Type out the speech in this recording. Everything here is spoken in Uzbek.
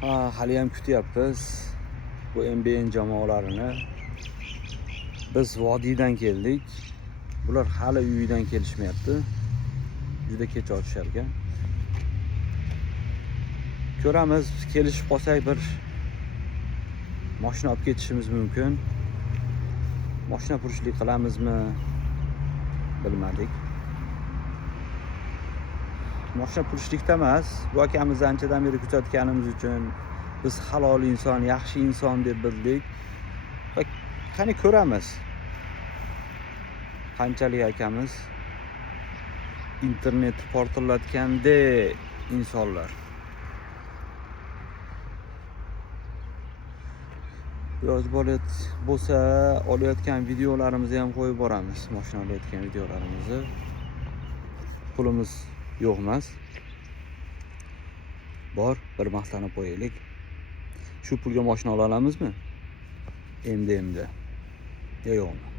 Haliyam kutyapmiz bu MBN jamoalarini. Biz vodiydan keldik. Bular hali uyidan kelishmayapti. Juda kech ochishar ekan. Ko'ramiz, kelishib qolsak bir mashina olib ketishimiz mumkin. Mashina furushlik qilamizmi? Bilmadik. Mashina furushlikda emas, bu akamizni anchadan beri kuzatganimiz uchun biz halol inson, yaxshi inson deb bildik. Va qani ko'ramiz. Qanchalik akamiz internet portlatganda insonlar. Yo'q bo'lsa olayotgan videolarimizni ham qo'yib boramiz. Mashina olayotgan videolarimizni. Pulimiz yo'q emas. Bor, bir maqtanib qo'yaylik. Shu pulga mashina ola olamizmi? MDMda. Yo'qmi?